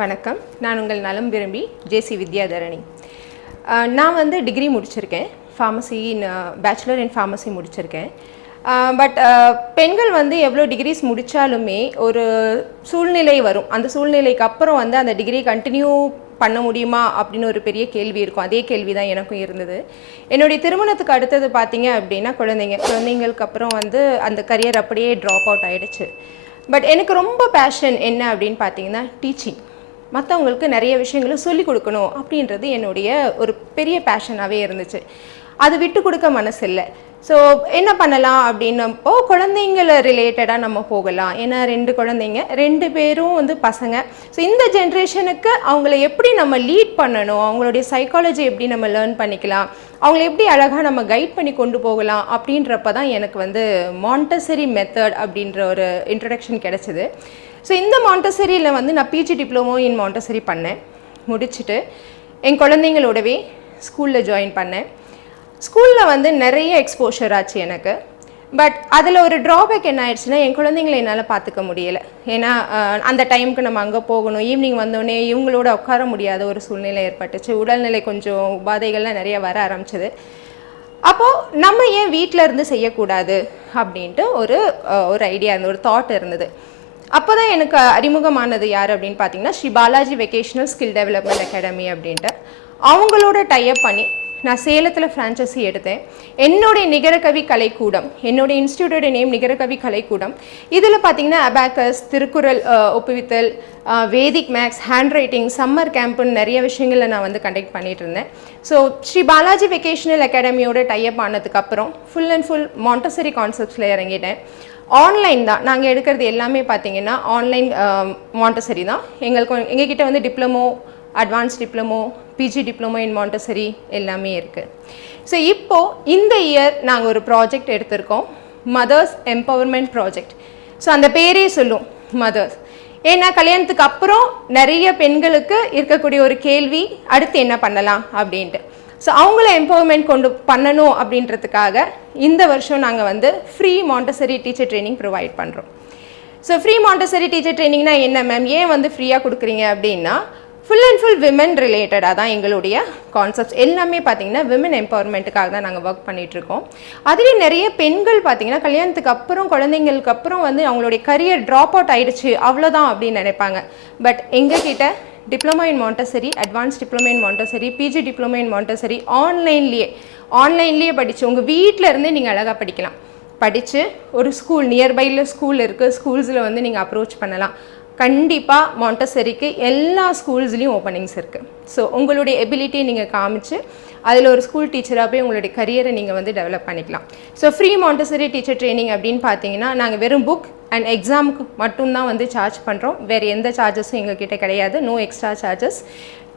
வணக்கம். நான் உங்கள் நலம் விரும்பி ஜேசி வித்யாதரணி. நான் வந்து டிகிரி முடிச்சிருக்கேன். ஃபார்மசி, பேச்சுலர் இன் ஃபார்மசி முடிச்சிருக்கேன். பட் பெண்கள் வந்து எவ்வளோ டிகிரிஸ் முடித்தாலுமே ஒரு சூழ்நிலை வரும். அந்த சூழ்நிலைக்கு அப்புறம் வந்து அந்த டிகிரி கண்டினியூ பண்ண முடியுமா அப்படின்னு ஒரு பெரிய கேள்வி இருக்கும். அதே கேள்வி தான் எனக்கும் இருந்தது. என்னுடைய திருமணத்துக்கு அடுத்தது பார்த்தீங்க அப்படின்னா குழந்தைங்களுக்கு அப்புறம் வந்து அந்த கரியர் அப்படியே ட்ராப் அவுட் ஆகிடுச்சு. பட் எனக்கு ரொம்ப பேஷன் என்ன அப்படின்னு பார்த்தீங்கன்னா டீச்சிங். மற்றவங்களுக்கு நிறைய விஷயங்களை சொல்லிக் கொடுக்கணும் அப்படின்றது என்னுடைய ஒரு பெரிய பேஷனாகவே இருந்துச்சு. அது விட்டு கொடுக்க மனசு இல்லை. ஸோ என்ன பண்ணலாம் அப்படின்னப்போ குழந்தைங்களை ரிலேட்டடாக நம்ம போகலாம். ஏன்னா 2 குழந்தைங்க, 2 பேரும் வந்து பசங்க. ஸோ இந்த ஜென்ரேஷனுக்கு அவங்கள எப்படி நம்ம லீட் பண்ணணும், அவங்களுடைய சைக்காலஜி எப்படி நம்ம லேர்ன் பண்ணிக்கலாம், அவங்கள எப்படி அழகாக நம்ம கைட் பண்ணி கொண்டு போகலாம் அப்படின்றப்ப தான் எனக்கு வந்து மாண்டசரி மெத்தட் அப்படின்ற ஒரு இன்ட்ரடக்ஷன் கிடச்சிது. ஸோ இந்த மாண்டசரியில் வந்து நான் பிஜி டிப்ளமோ இன் மாண்டசரி பண்ணேன். முடிச்சுட்டு என் குழந்தைங்களோடவே ஸ்கூலில் ஜாயின் பண்ணேன். ஸ்கூலில் வந்து நிறைய எக்ஸ்போஷர் ஆச்சு எனக்கு. பட் அதில் ஒரு ட்ராபேக் என்ன ஆயிடுச்சுன்னா, என் குழந்தைங்களை என்னால் பார்த்துக்க முடியலை. ஏன்னா அந்த டைமுக்கு நம்ம அங்கே போகணும். ஈவினிங் வந்தோடனே இவங்களோட உட்கார முடியாத ஒரு சூழ்நிலை ஏற்பட்டுச்சு. உடல்நிலை கொஞ்சம் உபாதைகள்லாம் நிறைய வர ஆரம்பிச்சது. அப்போது நம்ம ஏன் வீட்டில் இருந்து செய்யக்கூடாது அப்படின்ட்டு ஒரு ஐடியா இருந்தது, ஒரு தாட் இருந்தது. அப்போ தான் எனக்கு அறிமுகமானது யார் அப்படின்னு பார்த்தீங்கன்னா, Shri Balaji vocational skill development academy அப்படின்ட்டு. அவங்களோட டைப் பண்ணி நான் சேலத்தில் ஃப்ரான்ச்சைசி எடுத்தேன். என்னுடைய நிகரகவி கலைக்கூடம், என்னுடைய இன்ஸ்டியூட்டோட நேம் நிகரகவி கலைக்கூடம். இதில் பார்த்தீங்கன்னா அபாக்கஸ், திருக்குறள் ஒப்புவித்தல், Vedic maths, hand writing கேம்ப்புன்னு நிறைய விஷயங்களில் நான் வந்து கண்டக்ட் பண்ணிகிட்டு இருந்தேன். ஸோ ஸ்ரீ பாலாஜி வெகேஷனல் அகாடமியோட டைப் ஆனதுக்கப்புறம் ஃபுல் அண்ட் ஃபுல் மாண்டசரி கான்செப்ட்ஸில் இறங்கிட்டேன். ஆன்லைன் தான் நாங்கள் எடுக்கிறது எல்லாமே பார்த்தீங்கன்னா ஆன்லைன் மாண்டசரி தான். எங்ககிட்ட வந்து diploma, advance diploma, PG diploma in Montessori எல்லாமே இருக்குது. ஸோ இப்போது இந்த இயர் நாங்கள் ஒரு ப்ராஜெக்ட் எடுத்திருக்கோம், மதர்ஸ் எம்பவர்மெண்ட் ப்ராஜெக்ட். ஸோ அந்த பேரே சொல்லும் மதர்ஸ். ஏன்னா கல்யாணத்துக்கு அப்புறம் நிறைய பெண்களுக்கு இருக்கக்கூடிய ஒரு கேள்வி, அடுத்து என்ன பண்ணலாம் அப்படின்ட்டு. ஸோ அவங்கள எம்பவர்மெண்ட் கொண்டு பண்ணணும் அப்படின்றதுக்காக இந்த வருஷம் நாங்கள் வந்து free Montessori teacher training provide பண்ணுறோம். ஸோ ஃப்ரீ மாண்டசரி டீச்சர் ட்ரைனிங்னா என்ன மேம், ஏன் வந்து ஃப்ரீயாக கொடுக்குறீங்க அப்படின்னா, ஃபுல் அண்ட் ஃபுல் விமன் ரிலேட்டடாக தான் எங்களுடைய கான்செப்ட்ஸ் எல்லாமே பார்த்தீங்கன்னா விமன் எம்பவர்மெண்ட்டுக்காக தான் நாங்கள் ஒர்க் பண்ணிகிட்ருக்கோம். அதுலேயே நிறைய பெண்கள் பார்த்தீங்கன்னா கல்யாணத்துக்கு அப்புறம் குழந்தைங்களுக்கு அப்புறம் வந்து அவங்களுடைய கரியர் ட்ராப் அவுட் ஆகிடுச்சு அவ்வளோதான் அப்படின்னு நினைப்பாங்க. பட் எங்ககிட்ட diploma in Montessori, advance diploma in Montessori, PG diploma in Montessori ஆன்லைன்லேயே படித்து உங்கள் வீட்டில் இருந்தே நீங்கள் அழகாக படிக்கலாம். படித்து ஒரு ஸ்கூல் நியர்பையில் ஸ்கூல் இருக்குது, ஸ்கூல்ஸில் வந்து நீங்கள் அப்ரோச் பண்ணலாம். கண்டிப்பாக மாண்டசரிக்கு எல்லா ஸ்கூல்ஸ்லேயும் ஓப்பனிங்ஸ் இருக்குது. ஸோ உங்களுடைய எபிலிட்டியை நீங்கள் காமிச்சு அதில் ஒரு ஸ்கூல் டீச்சராக போய் உங்களுடைய கரியரை நீங்கள் வந்து டெவலப் பண்ணிக்கலாம். So free Montessori teacher training அப்படின்னு பார்த்தீங்கன்னா நாங்கள் வெறும் புக் அண்ட் எக்ஸாமுக்கு மட்டும்தான் வந்து சார்ஜ் பண்ணுறோம். வேறு எந்த சார்ஜஸும் எங்ககிட்ட கிடையாது. No extra charges.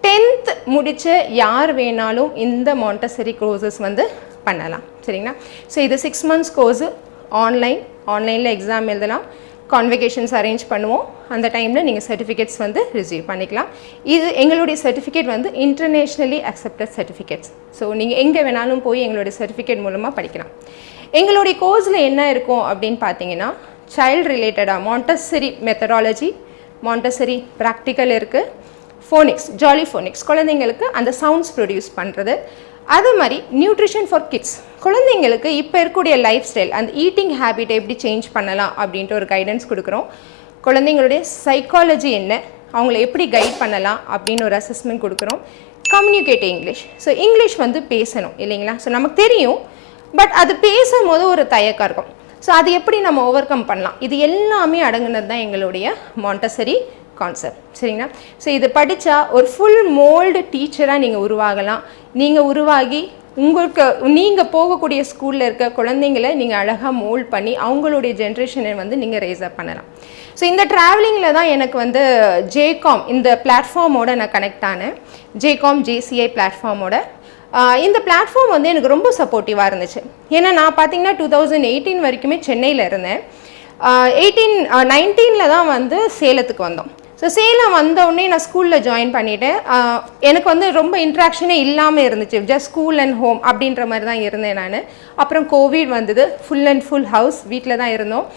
10th முடித்த யார் வேணாலும் இந்த மாண்டசரி கோர்சஸ் வந்து பண்ணலாம். சரிங்களா? ஸோ இது 6 months கோர்ஸு. ஆன்லைனில் எக்ஸாம் எழுதலாம். கான்வெகேஷன்ஸ் அரேஞ்ச் பண்ணுவோம். அந்த டைமில் நீங்கள் சர்டிஃபிகேட்ஸ் வந்து ரிசீவ் பண்ணிக்கலாம். இது எங்களுடைய சர்டிஃபிகேட் வந்து இன்டர்நேஷ்னலி அக்செப்டட் சர்டிஃபிகேட்ஸ். ஸோ நீங்கள் எங்கே வேணாலும் போய் எங்களுடைய சர்டிஃபிகேட் மூலமாக படிக்கலாம். எங்களுடைய கோர்ஸில் என்ன இருக்கும் அப்படின்னு பார்த்தீங்கன்னா, சைல்டு ரிலேட்டடாக மாண்டசரி மெத்தடாலஜி, மாண்டசரி ப்ராக்டிக்கல் இருக்குது, ஃபோனிக்ஸ், ஜாலி ஃபோனிக்ஸ், குழந்தைங்களுக்கு அந்த சவுண்ட்ஸ் ப்ரொடியூஸ் பண்ணுறது. அது மாதிரி நியூட்ரிஷன் ஃபார் கிட்ஸ், குழந்தைங்களுக்கு இப்போ இருக்கக்கூடிய லைஃப் ஸ்டைல், அந்த ஈட்டிங் ஹேபிட்டை எப்படி சேஞ்ச் பண்ணலாம் அப்படின்ட்டு ஒரு கைடன்ஸ் கொடுக்குறோம். குழந்தைங்களுடைய சைக்காலஜி என்ன, அவங்கள எப்படி கைட் பண்ணலாம் அப்படின்னு ஒரு அசஸ்மெண்ட் கொடுக்குறோம். Communicate English. ஸோ இங்கிலீஷ் வந்து பேசணும் இல்லைங்களா? ஸோ நமக்கு தெரியும், பட் அது பேசும்போது ஒரு தயக்கம் இருக்கும். ஸோ அது எப்படி நம்ம ஓவர் கம் பண்ணலாம், இது எல்லாமே அடங்குனது தான் எங்களுடைய மாண்டசரி கான்செப்ட். சரிங்களா? ஸோ இது படித்தா ஒரு ஃபுல் மோல்டு டீச்சராக நீங்கள் உருவாகலாம். நீங்கள் உருவாகி நீங்கள் போகக்கூடிய ஸ்கூலில் இருக்க குழந்தைங்களை நீங்கள் அழகாக மோல்ட் பண்ணி அவங்களுடைய ஜென்ரேஷனை வந்து நீங்கள் ரேஸ் அப் பண்ணலாம். ஸோ இந்த ட்ராவலிங்கில் தான் எனக்கு வந்து ஜேகாம் இந்த பிளாட்ஃபார்மோட நான் கனெக்ட் ஆனேன். ஜேகாம் ஜேசிஐ பிளாட்ஃபார்மோட இந்த பிளாட்ஃபார்ம் வந்து எனக்கு ரொம்ப சப்போர்ட்டிவாக இருந்துச்சு. ஏன்னா நான் பார்த்தீங்கன்னா 2018 வரைக்குமே சென்னையில் இருந்தேன். 19 தான் வந்து சேலத்துக்கு வந்தோம். ஸோ சேலம் வந்தோடனே நான் ஸ்கூலில் ஜாயின் பண்ணிவிட்டேன். எனக்கு வந்து ரொம்ப இன்ட்ராக்ஷனே இல்லாமல் இருந்துச்சு. ஜஸ்ட் ஸ்கூல் அண்ட் ஹோம் அப்படின்ற மாதிரி தான் இருந்தேன் நான். அப்புறம் கோவிட் வந்தது. ஃபுல் அண்ட் ஃபுல் ஹவுஸ், வீட்டில் தான் இருந்தோம்.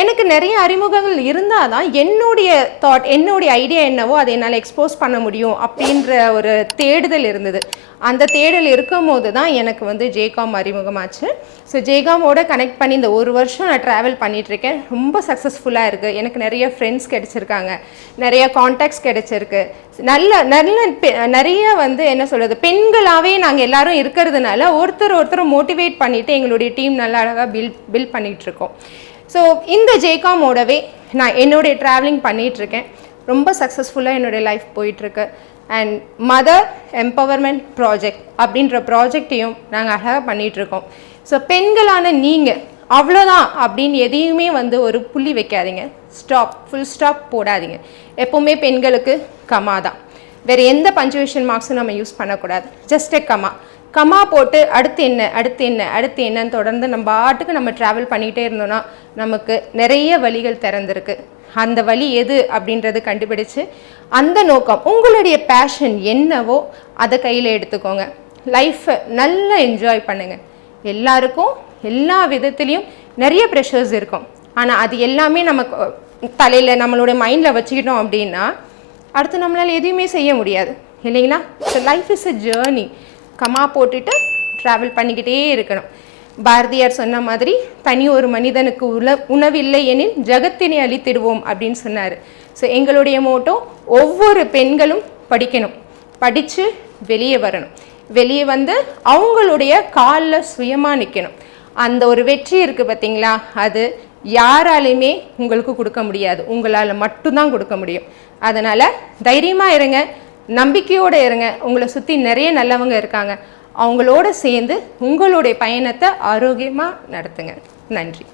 எனக்கு நிறைய அறிமுகங்கள் இருந்தால் தான் என்னுடைய தாட், என்னுடைய ஐடியா என்னவோ அதை என்னால் எக்ஸ்போஸ் பண்ண முடியும் அப்படின்ற ஒரு தேடுதல் இருந்தது. அந்த தேடல் இருக்கும் போது தான் எனக்கு வந்து ஜேகாம் அறிமுகமாச்சு. ஸோ ஜேகாமோட கனெக்ட் பண்ணி இந்த 1 வருஷம் நான் ட்ராவல் பண்ணிகிட்ருக்கேன். ரொம்ப சக்ஸஸ்ஃபுல்லாக இருக்குது. எனக்கு நிறைய ஃப்ரெண்ட்ஸ் கிடச்சிருக்காங்க, நிறைய கான்டாக்ட்ஸ் கிடச்சிருக்கு. நல்ல நல்ல நிறைய வந்து என்ன சொல்கிறது, பெண்களாகவே நாங்கள் எல்லாரும் இருக்கிறதுனால ஒருத்தர் மோட்டிவேட் பண்ணிவிட்டு எங்களுடைய டீம் நல்லா அழகாக பில்ட் பண்ணிகிட்ருக்கோம். ஸோ இந்த ஜேகாமோடவே நான் என்னுடைய ட்ராவலிங் பண்ணிகிட்ருக்கேன். ரொம்ப சக்ஸஸ்ஃபுல்லாக என்னுடைய லைஃப் போயிட்டுருக்கு. அண்ட் மதர் எம்பவர்மெண்ட் ப்ராஜெக்ட் அப்படின்ற ப்ராஜெக்டையும் நாங்கள் அழகாக பண்ணிகிட்ருக்கோம். ஸோ பெண்களான நீங்கள் அவ்வளோதான் அப்படின்னு எதையுமே வந்து ஒரு புள்ளி வைக்காதீங்க. ஃபுல் ஸ்டாப் போடாதீங்க. எப்போவுமே பெண்களுக்கு கமா தான். வேறு எந்த பஞ்சுவேஷன் மார்க்ஸும் நம்ம யூஸ் பண்ணக்கூடாது. ஜஸ்ட் எ கமா போட்டு அடுத்து என்னன்னு தொடர்ந்து நம்ம பாட்டுக்கு நம்ம ட்ராவல் பண்ணிகிட்டே இருந்தோம்னா நமக்கு நிறைய வழிகள் திறந்திருக்கு. அந்த வழி எது அப்படின்றது கண்டுபிடிச்சு அந்த நோக்கம், உங்களுடைய பேஷன் என்னவோ அதை கையில் எடுத்துக்கோங்க. லைஃப்பை நல்லா என்ஜாய் பண்ணுங்கள். எல்லாருக்கும் எல்லா விதத்துலேயும் நிறைய ப்ரெஷர்ஸ் இருக்கும். ஆனால் அது எல்லாமே நமக்கு தலையில் நம்மளோட மைண்டில் வச்சுக்கிட்டோம் அப்படின்னா அடுத்து நம்மளால் எதுவுமே செய்ய முடியாது இல்லைங்களா? So life is a journey. Comma போட்டுட்டு ட்ராவல் பண்ணிக்கிட்டே இருக்கணும். பாரதியார் சொன்ன மாதிரி தனி ஒரு மனிதனுக்கு உணவில்லை எனில் ஜகத்தினை அழித்திடுவோம் அப்படின்னு சொன்னார். ஸோ எங்களுடைய மோட்டோ ஒவ்வொரு பெண்களும் படிக்கணும், படித்து வெளியே வரணும், வெளியே வந்து அவங்களுடைய காலில் சுயமாக நிற்கணும். அந்த ஒரு வெற்றி இருக்குது பார்த்தீங்களா, அது யாராலையுமே உங்களுக்கு கொடுக்க முடியாது, உங்களால் மட்டும்தான் கொடுக்க முடியும். அதனால் தைரியமாக இருங்க, நம்பிக்கையோடு இருங்க. உங்களை சுற்றி நிறைய நல்லவங்க இருக்காங்க. அவங்களோட சேர்ந்து உங்களுடைய பயணத்தை ஆரோக்கியமாக நடத்துங்க. நன்றி.